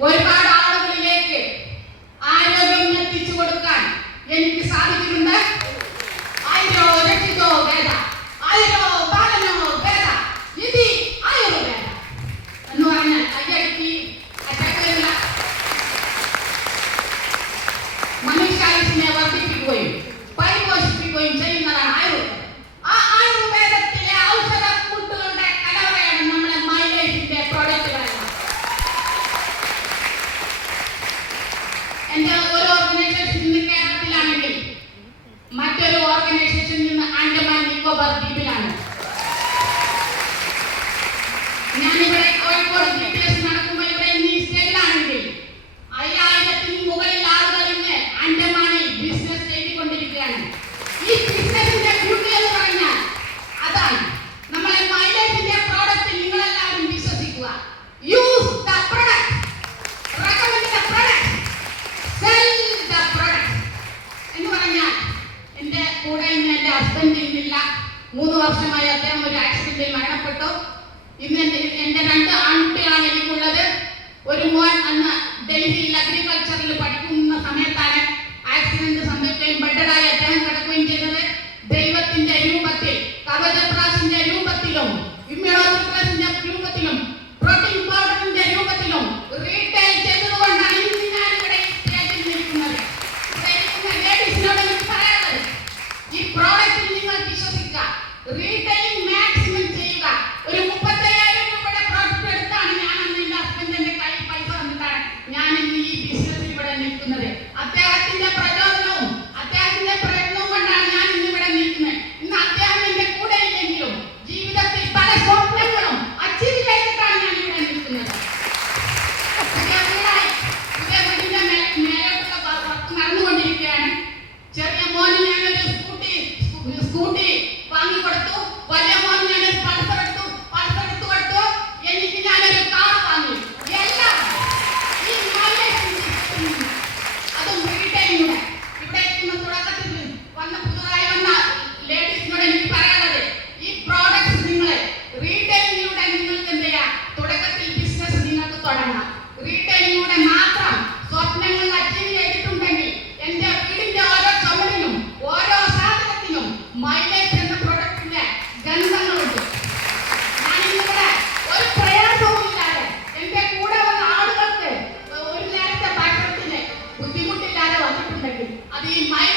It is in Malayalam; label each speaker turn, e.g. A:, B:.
A: ഒരുപാട് ആളുകളിലേക്ക് ആരോഗ്യം എത്തിച്ചു കൊടുക്കാൻ എനിക്ക് സാധിക്കുന്നുണ്ട് ആയിരോ രക്ഷിതോ വേദ. ആയിരോ കൂടെ ഇന്ന് എന്റെ ഹസ്ബൻഡ് മൂന്ന് വർഷമായി അദ്ദേഹം ഒരു ആക്സിഡന്റിൽ മരണപ്പെട്ടു. ഇന്ന് എന്റെ രണ്ട് ആൺകുട്ടികളാണ് എനിക്കുള്ളത്. ഒരു മോൻ അന്ന് ഡൽഹിയിൽ അഗ്രികൾച്ചറിൽ സ്കൂട്ടി വാങ്ങിക്കൊടുത്തു വല്ല മോൻ ഞാൻ പൾസറെടുത്തു പൾസറെടുത്തു കൊടുത്തു എനിക്ക് ഞാനൊരു കാർ വാങ്ങി. എല്ലാം ഈ മോനെ അതും വീട്ടിൽ ഇവിടെ എത്തുന്ന തുടക്കത്തിൽ വന്ന പുതുതായി വന്ന ലേഡീസിനോട് എനിക്ക് പറയാനുള്ളത് ഈ പ്രോഡക്ട്സ് നിങ്ങളെ റീറ്റെയിലിലൂടെ നിങ്ങൾക്ക് എന്ത് ചെയ്യാം തുടക്കത്തിൽ ബിസിനസ് നിങ്ങൾക്ക് തുടങ്ങാം. റീറ്റെയിലിലൂടെ in might